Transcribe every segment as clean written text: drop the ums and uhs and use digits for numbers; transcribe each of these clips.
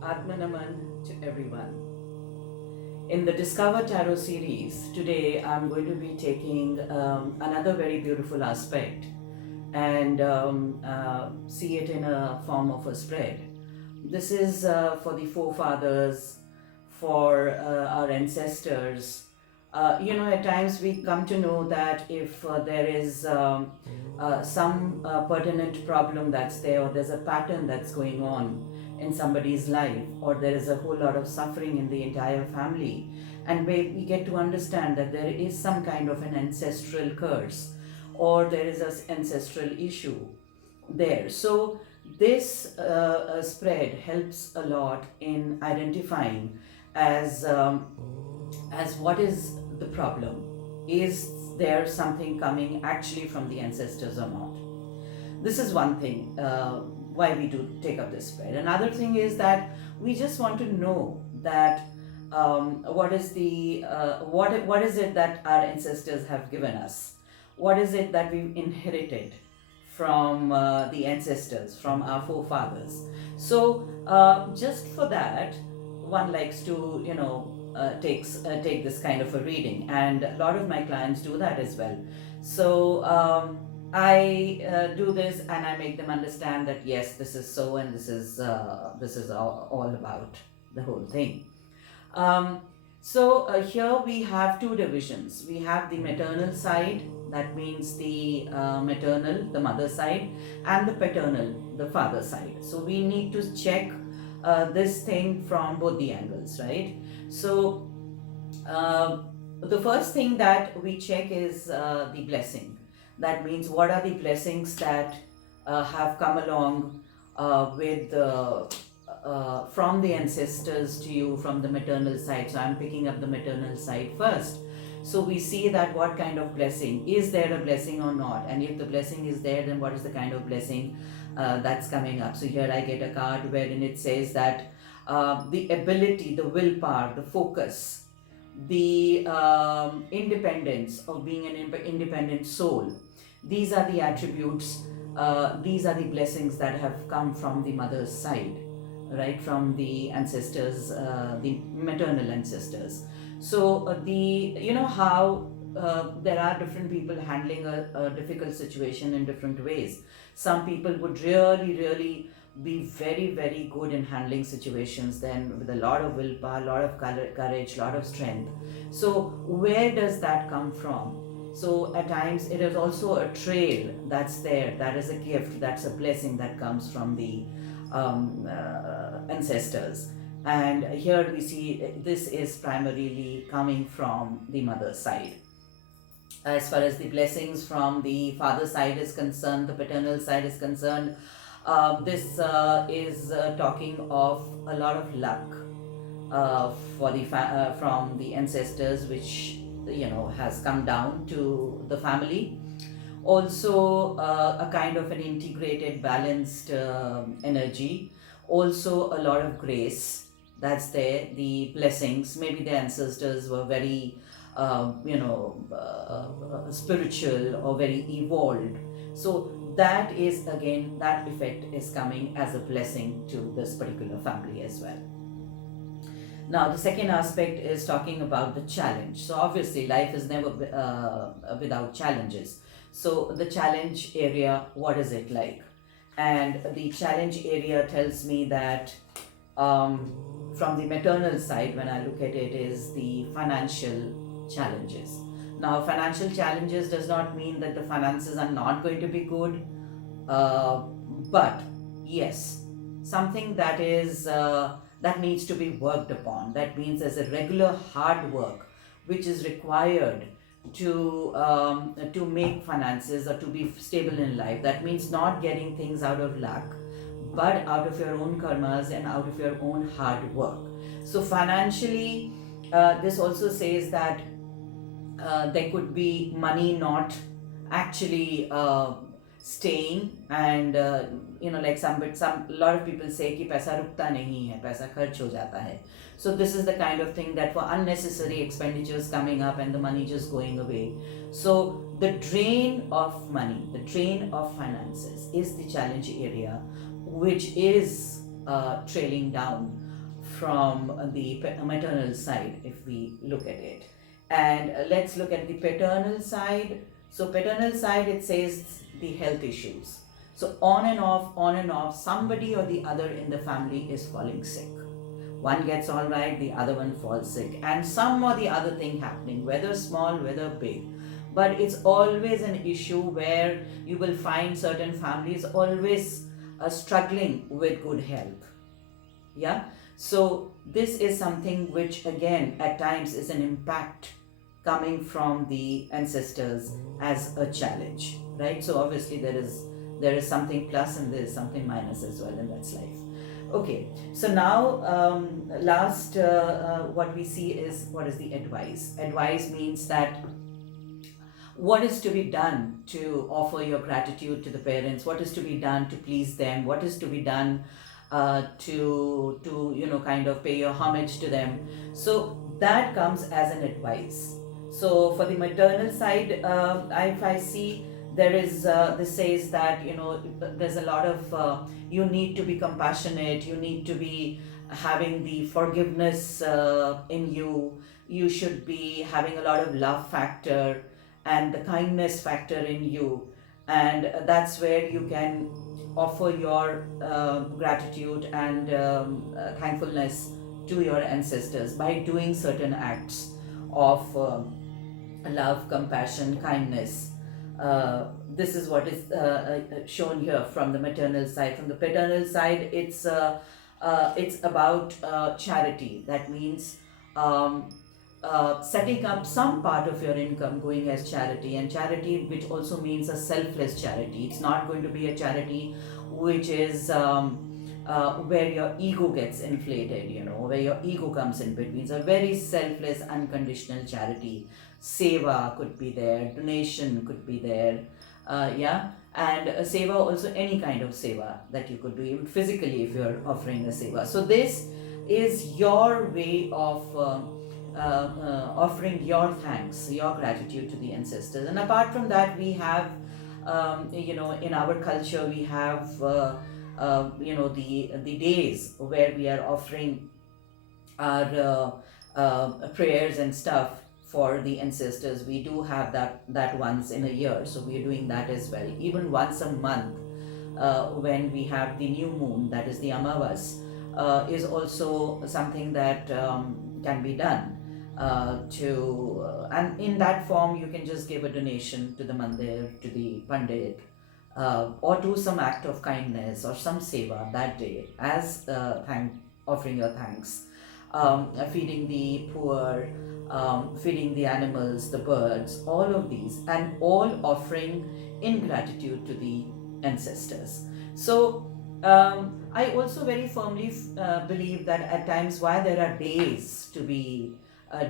Atmanaman to everyone. In the Discover Tarot series, today I'm going to be taking another very beautiful aspect and see it in a form of a spread. This is for the forefathers, for our ancestors. At times we come to know that if there is some pertinent problem that's there, or there's a pattern that's going on in somebody's life, or there is a whole lot of suffering in the entire family, and we get to understand that there is some kind of an ancestral curse, or there is an ancestral issue there. So this spread helps a lot in identifying as what is the problem. Is there something coming actually from the ancestors or not? This is one thing why we do take up this spread. Another thing is that we just want to know that what is the what is it that our ancestors have given us? What is it that we've inherited from the ancestors, from our forefathers? So just for that, one likes to take this kind of a reading, and a lot of my clients do that as well. So I do this and I make them understand that yes, this is so, and this is all about the whole thing. So here we have two divisions. We have the maternal side, that means the maternal, the mother side, and the paternal, the father side. So we need to check this thing from both the angles, right? So the first thing that we check is the blessing. That means what are the blessings that have come along with from the ancestors to you from the maternal side. So I'm picking up the maternal side first. So we see that what kind of blessing, is there a blessing or not, and if the blessing is there, then what is the kind of blessing that's coming up. So here I get a card wherein it says that the ability, the willpower, the focus, the independence of being an independent soul, these are the attributes, these are the blessings that have come from the mother's side, right, from the ancestors, the maternal ancestors. So how there are different people handling a difficult situation in different ways. Some people would really be very, very good in handling situations, then with a lot of willpower, a lot of courage, a lot of strength. So where does that come from? So at times it is also a trail that's there, that is a gift, that's a blessing that comes from the ancestors. And here we see this is primarily coming from the mother's side. As far as the blessings from the father side is concerned, the paternal side is concerned, this is talking of a lot of luck for the from the ancestors, which has come down to the family. Also a kind of an integrated, balanced energy. Also a lot of grace that's there. The blessings, maybe the ancestors were very spiritual or very evolved. So that is, again, that effect is coming as a blessing to this particular family as well. Now, the second aspect is talking about the challenge. So obviously life is never without challenges. So the challenge area, what is it like? And the challenge area tells me that from the maternal side, when I look at it, is the financial challenges. Now, financial challenges does not mean that the finances are not going to be good, but yes, something that is that needs to be worked upon. That means there's a regular hard work which is required to make finances or to be stable in life. That means not getting things out of luck, but out of your own karmas and out of your own hard work. So financially, this also says that there could be money not actually staying, and like some lot of people say कि पैसा रुकता नहीं है, पैसा खर्च हो जाता है. So this is the kind of thing that for unnecessary expenditures coming up and the money just going away. So the drain of money, the drain of finances is the challenge area, which is trailing down from the maternal side, if we look at it. And let's look at the paternal side. So paternal side, it says the health issues. So on and off, somebody or the other in the family is falling sick. One gets all right, the other one falls sick, and some or the other thing happening, whether small, whether big. But it's always an issue where you will find certain families always struggling with good health. Yeah. So this is something which again at times is an impact coming from the ancestors as a challenge, right? So obviously there is something plus and there is something minus as well, and that's life. Okay, so now last what we see is what is the advice. Advice means that what is to be done to offer your gratitude to the parents, what is to be done to please them, what is to be done to kind of pay your homage to them. So that comes as an advice. So for the maternal side, if I see, there is this says that there's a lot of you need to be compassionate, you need to be having the forgiveness in you, you should be having a lot of love factor and the kindness factor in you, and that's where you can offer your gratitude and thankfulness to your ancestors by doing certain acts of love, compassion, kindness. This is what is shown here from the maternal side. From the paternal side, it's about charity. That means setting up some part of your income going as charity, and charity which also means a selfless charity. It's not going to be a charity which is where your ego gets inflated, where your ego comes in between. It's a very selfless, unconditional charity. Seva could be there, donation could be there, yeah, and seva also, any kind of seva that you could do, even physically if you're offering a seva. So this is your way of offering your thanks, your gratitude to the ancestors. And apart from that, we have, in our culture, we have, the days where we are offering our prayers and stuff for the ancestors. We do have that once in a year, so we are doing that as well. Even once a month, when we have the new moon, that is the Amavas, is also something that can be done. And in that form, you can just give a donation to the mandir, to the pandit, or do some act of kindness or some seva that day as offering your thanks, feeding the poor, feeding the animals, the birds, all of these, and all offering in gratitude to the ancestors. So I also very firmly believe that at times, why there are days to be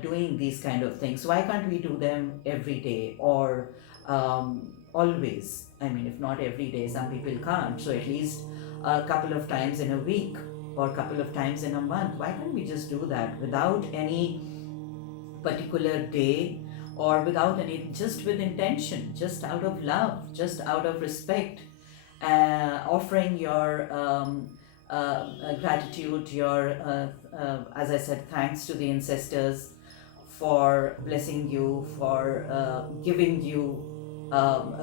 doing these kind of things, why can't we do them every day or always? I mean, if not every day, some people can't, so at least a couple of times in a week or a couple of times in a month. Why can't we just do that without any particular day or without any, just with intention, just out of love, just out of respect, offering your gratitude, your as I said, thanks to the ancestors for blessing you, for giving you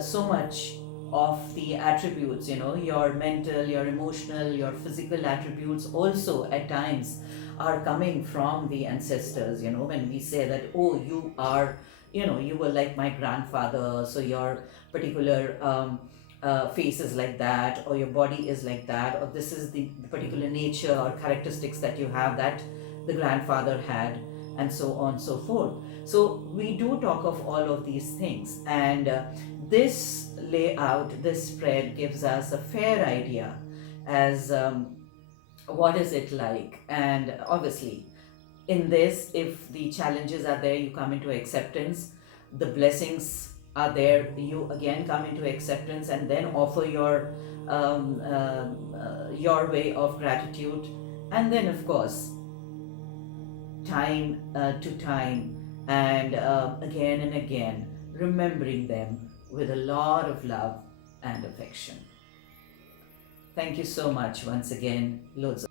so much of the attributes, your mental, your emotional, your physical attributes also at times are coming from the ancestors. When we say that, oh, you are, you were like my grandfather, so your particular face is like that, or your body is like that, or this is the particular nature or characteristics that you have that the grandfather had, and so on, so forth. So we do talk of all of these things, and this layout, this spread gives us a fair idea as what is it like. And obviously in this, if the challenges are there, you come into acceptance. The blessings are there, you again come into acceptance, and then offer your way of gratitude. And then of course, time to time, and again and again, remembering them with a lot of love and affection. Thank you so much once again. Loads of